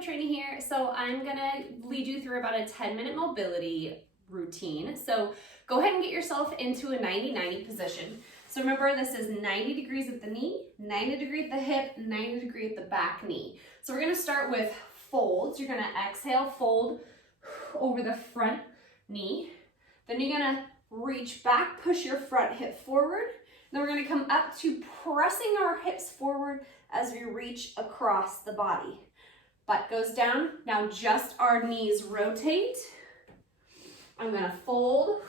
Trini here. So I'm gonna lead you through about a 10-minute mobility routine. So go ahead and get yourself into a 90-90 position. So remember, this is 90 degrees at the knee, 90 degree at the hip, 90 degree at the back knee. So we're gonna start with folds. You're gonna exhale, fold over the front knee. Then you're gonna reach back, push your front hip forward. Then we're gonna come up to pressing our hips forward as we reach across the body. Butt goes down. Now just our knees rotate. I'm gonna fold.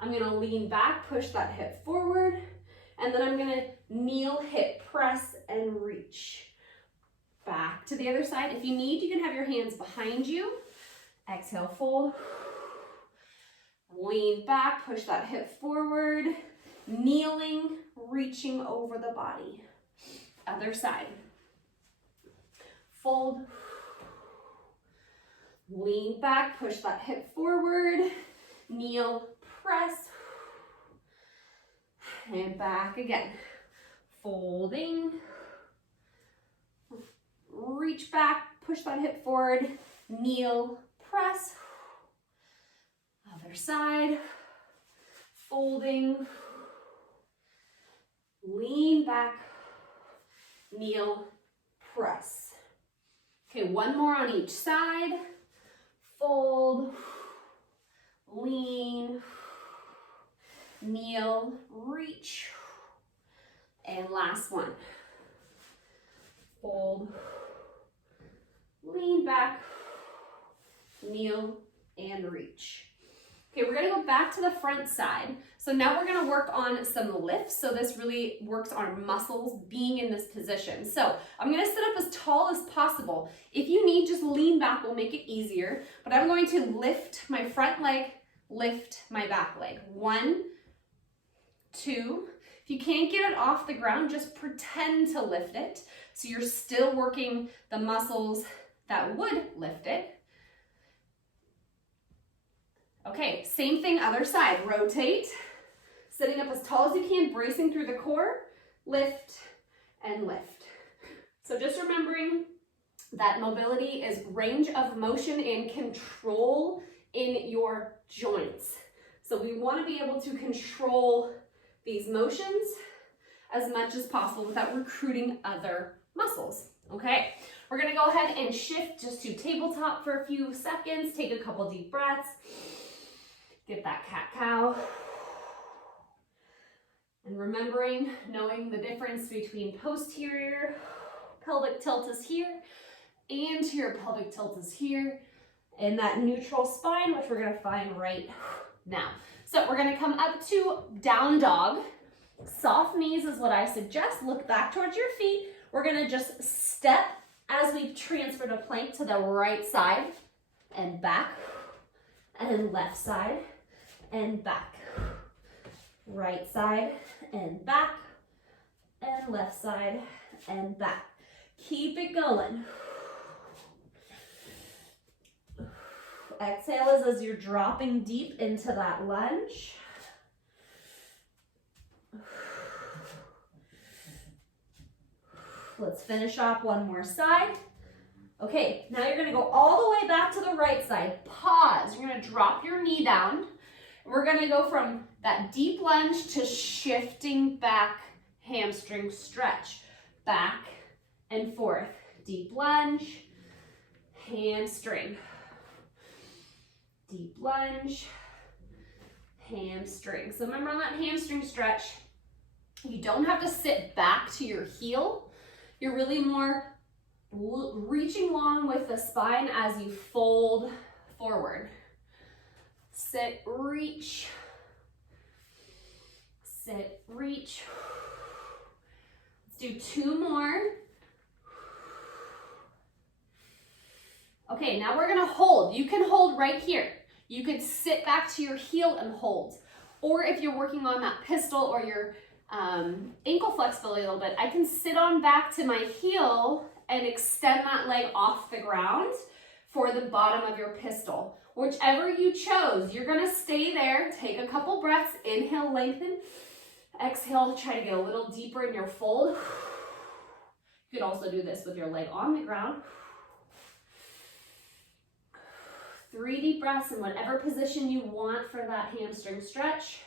I'm gonna lean back, push that hip forward, and then I'm gonna kneel, hip press, and reach. Back to the other side. If you need, you can have your hands behind you. Exhale, fold. Lean back, push that hip forward. Kneeling, reaching over the body. Other side. Fold. Lean back, push that hip forward. Kneel, press, and back again. Folding, reach back, push that hip forward, kneel, press, other side, folding, lean back, kneel, press. Okay, one more on each side, fold, lean, kneel, reach, and last one. Fold, lean back, kneel, and reach. Okay, we're gonna go back to the front side. So now we're gonna work on some lifts. So this really works on muscles being in this position. So I'm gonna sit up as tall as possible. If you need, just lean back, will make it easier. But I'm going to lift my front leg, lift my back leg. 1, 2. If you can't get it off the ground, just pretend to lift it. So you're still working the muscles that would lift it. Okay, same thing, other side. Rotate, sitting up as tall as you can, bracing through the core, lift and lift. So just remembering that mobility is range of motion and control in your joints. So we want to be able to control these motions as much as possible without recruiting other muscles. Okay, we're going to go ahead and shift just to tabletop for a few seconds. Take a couple deep breaths. Get that cat-cow. And remembering, knowing the difference between posterior pelvic tilt is here, anterior pelvic tilt is here, and that neutral spine, which we're gonna find right now. So we're gonna come up to down dog. Soft knees is what I suggest. Look back towards your feet. We're gonna just step as we transfer the plank to the right side and back, and left side and back. Right side and back, and left side and back. Keep it going. Exhale as you're dropping deep into that lunge. Let's finish off one more side. Okay, now you're gonna go all the way back to the right side. Pause, you're gonna drop your knee down. We're gonna go from that deep lunge to shifting back, hamstring stretch. Back and forth. Deep lunge, hamstring. Deep lunge, hamstring. So remember on that hamstring stretch, you don't have to sit back to your heel. You're really more reaching long with the spine as you fold forward. Sit, reach. Sit, reach. Let's do 2 more. Okay, now we're gonna hold. You can hold right here. You could sit back to your heel and hold. Or if you're working on that pistol or your ankle flexibility a little bit, I can sit on back to my heel and extend that leg off the ground for the bottom of your pistol. Whichever you chose, you're gonna stay there. Take a couple breaths. Inhale, lengthen. Exhale, try to get a little deeper in your fold. You could also do this with your leg on the ground. 3 deep breaths in whatever position you want for that hamstring stretch.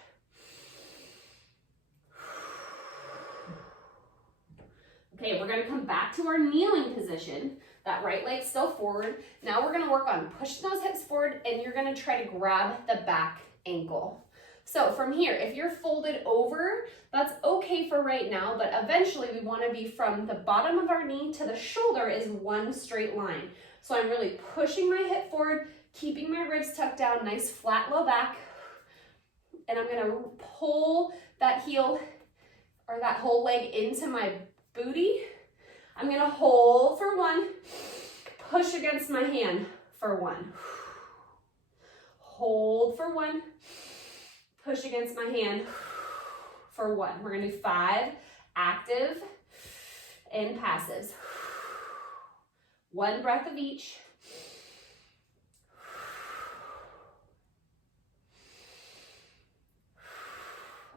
Okay, we're gonna come back to our kneeling position. That right leg still forward. Now we're gonna work on pushing those hips forward, and you're gonna try to grab the back ankle. So from here, if you're folded over, that's okay for right now, but eventually we wanna be from the bottom of our knee to the shoulder is one straight line. So I'm really pushing my hip forward, keeping my ribs tucked down, nice flat low back. And I'm gonna pull that heel or that whole leg into my booty. I'm gonna hold for 1, push against my hand for 1. Hold for 1, push against my hand for 1. We're gonna do 5 active and passives. 1 breath of each.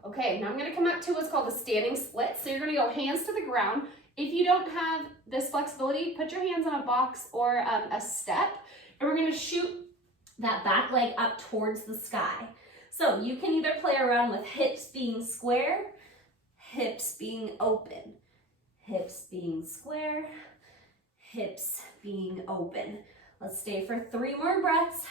Okay, now I'm gonna come up to what's called a standing split. So you're gonna go hands to the ground. If you don't have this flexibility, put your hands on a box or a step, and we're gonna shoot that back leg up towards the sky. So you can either play around with hips being square, hips being open, hips being square, hips being open. Let's stay for 3 more breaths.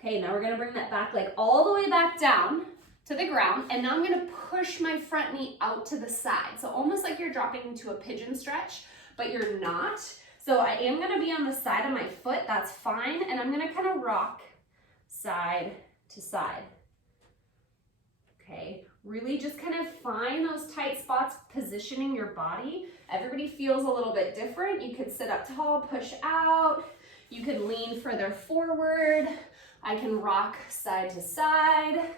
Okay, now we're gonna bring that back leg all the way back down to the ground, and now I'm gonna push my front knee out to the side. So almost like you're dropping into a pigeon stretch, but you're not. So I am gonna be on the side of my foot, that's fine, and I'm gonna kind of rock side to side. Okay, really just kind of find those tight spots, positioning your body. Everybody feels a little bit different. You could sit up tall, push out. You could lean further forward. I can rock side to side.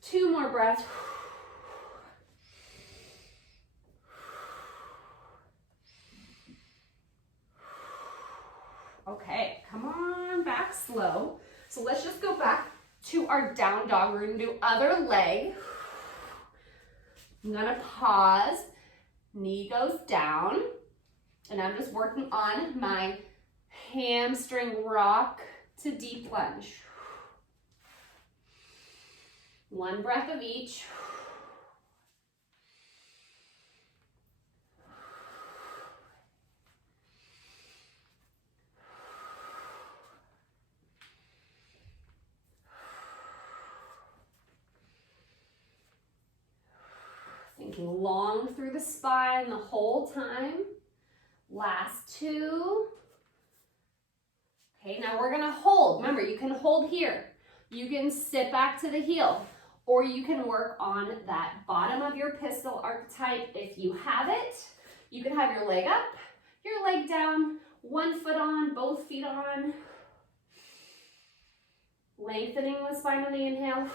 2 more breaths. Okay, come on back slow. So let's just go back to our down dog. We're gonna do other leg. I'm gonna pause, knee goes down, and I'm just working on my hamstring rock to deep lunge. 1 breath of each. Thinking long through the spine the whole time. Last 2. Okay, now we're gonna hold. Remember, you can hold here. You can sit back to the heel, or you can work on that bottom of your pistol archetype if you have it. You can have your leg up, your leg down, 1 foot on, both feet on. Lengthening the spine on the inhale,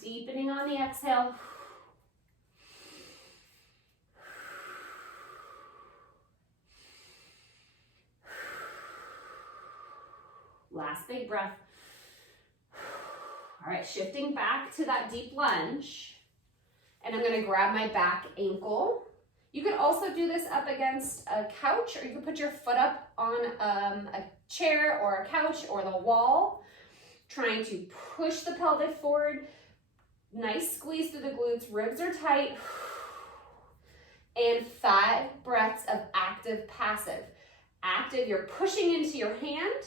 deepening on the exhale. Last big breath. All right, shifting back to that deep lunge. And I'm gonna grab my back ankle. You could also do this up against a couch, or you could put your foot up on a chair or a couch or the wall, trying to push the pelvis forward. Nice squeeze through the glutes, ribs are tight. And 5 breaths of active, passive. Active, you're pushing into your hand.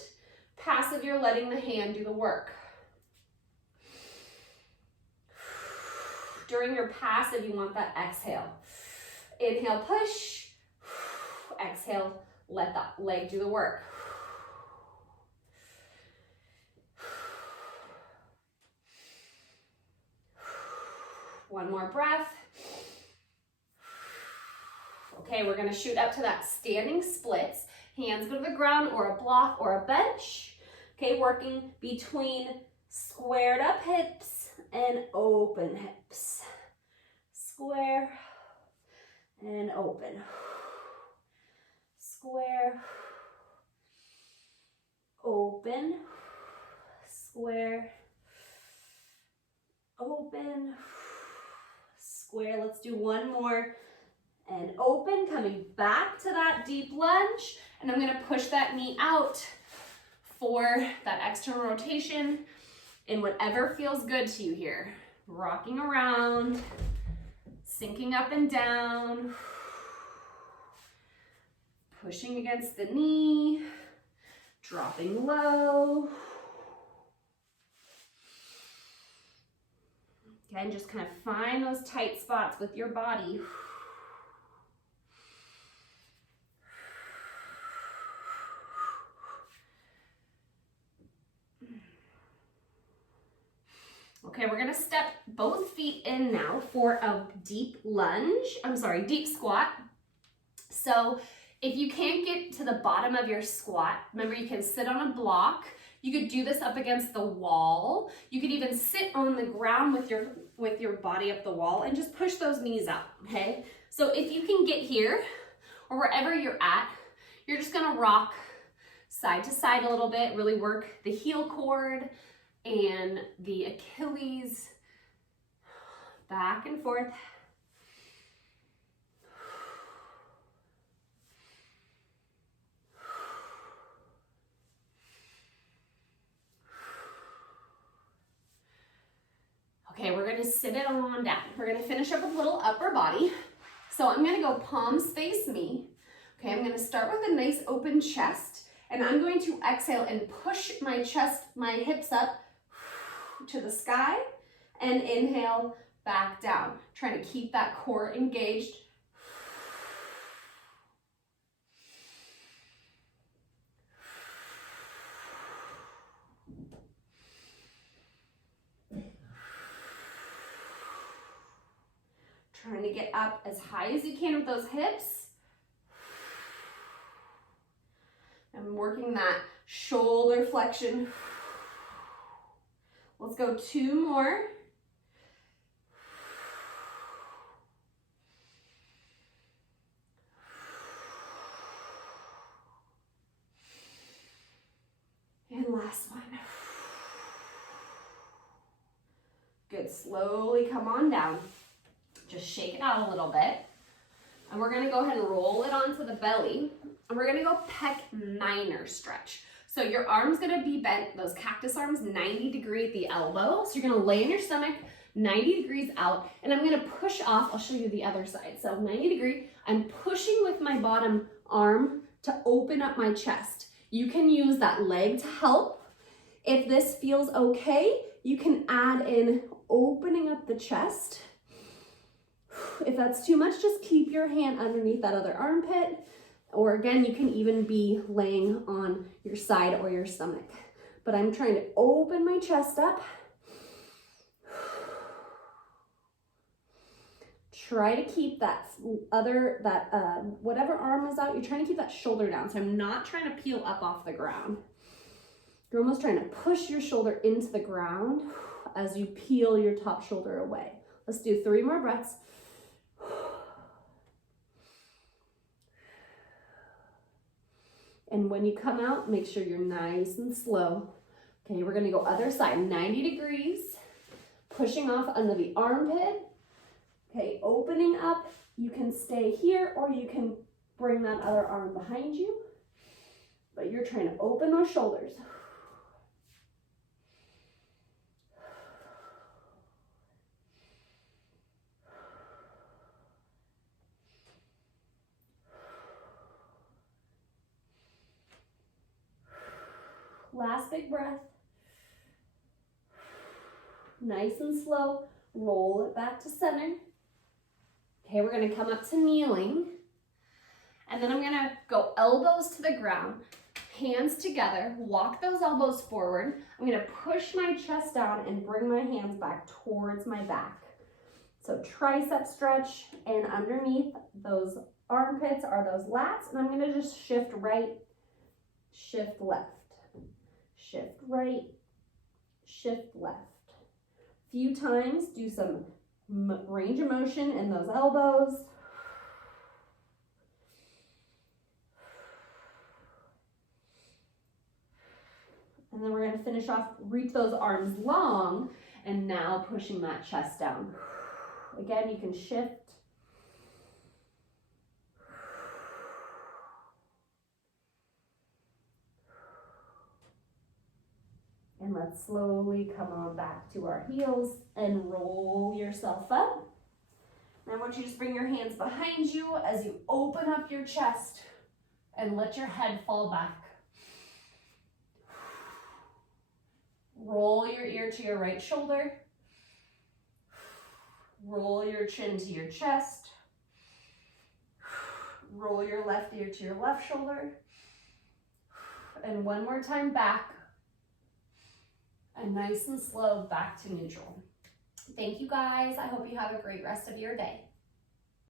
Passive, you're letting the hand do the work. During your passive, you want that exhale. Inhale, push. Exhale, let the leg do the work. One more breath. Okay, we're gonna shoot up to that standing splits. Hands go to the ground or a block or a bench. Okay, working between squared up hips and open hips. Square and open. Square, open. square, open, square. Let's do one more. And open, coming back to that deep lunge. And I'm gonna push that knee out for that external rotation in whatever feels good to you here. Rocking around, sinking up and down, pushing against the knee, dropping low. Okay, and just kind of find those tight spots with your body. Okay, we're gonna step both feet in now for a deep lunge. Deep squat. So if you can't get to the bottom of your squat, remember you can sit on a block. You could do this up against the wall. You could even sit on the ground with your body up the wall and just push those knees out, okay? So if you can get here or wherever you're at, you're just gonna rock side to side a little bit, really work the heel cord and the Achilles back and forth. Okay, we're gonna sit it on down. We're gonna finish up with a little upper body. So I'm gonna go palms face me. Okay, I'm gonna start with a nice open chest, and I'm going to exhale and push my chest, my hips up to the sky, and inhale back down. Trying to keep that core engaged. Trying to get up as high as you can with those hips. And working that shoulder flexion. Let's go 2 more. And last one. Good, slowly come on down. Just shake it out a little bit. And we're gonna go ahead and roll it onto the belly. And we're gonna go pec minor stretch. So your arm's gonna be bent, those cactus arms, 90 degrees at the elbow. So you're gonna lay in your stomach, 90 degrees out, and I'm gonna push off. I'll show you the other side. So 90 degree, I'm pushing with my bottom arm to open up my chest. You can use that leg to help. If this feels okay, you can add in opening up the chest. If that's too much, just keep your hand underneath that other armpit. Or again, you can even be laying on your side or your stomach. But I'm trying to open my chest up. Try to keep that whatever arm is out, you're trying to keep that shoulder down. So I'm not trying to peel up off the ground. You're almost trying to push your shoulder into the ground as you peel your top shoulder away. Let's do 3 more breaths. And when you come out, make sure you're nice and slow. Okay, we're gonna go other side, 90 degrees, pushing off under the armpit. Okay, opening up, you can stay here or you can bring that other arm behind you, but you're trying to open those shoulders. Last big breath. Nice and slow. Roll it back to center. Okay, we're gonna come up to kneeling. And then I'm gonna go elbows to the ground, hands together, walk those elbows forward. I'm gonna push my chest down and bring my hands back towards my back. So tricep stretch, and underneath those armpits are those lats, and I'm gonna just shift right, shift left. Shift right, shift left. Few times, do some range of motion in those elbows. And then we're gonna finish off, reach those arms long, and now pushing that chest down. Again, you can shift. And let's slowly come on back to our heels and roll yourself up. And I want you to just bring your hands behind you as you open up your chest and let your head fall back. Roll your ear to your right shoulder. Roll your chin to your chest. Roll your left ear to your left shoulder. And one more time back. And nice and slow back to neutral. Thank you guys. I hope you have a great rest of your day.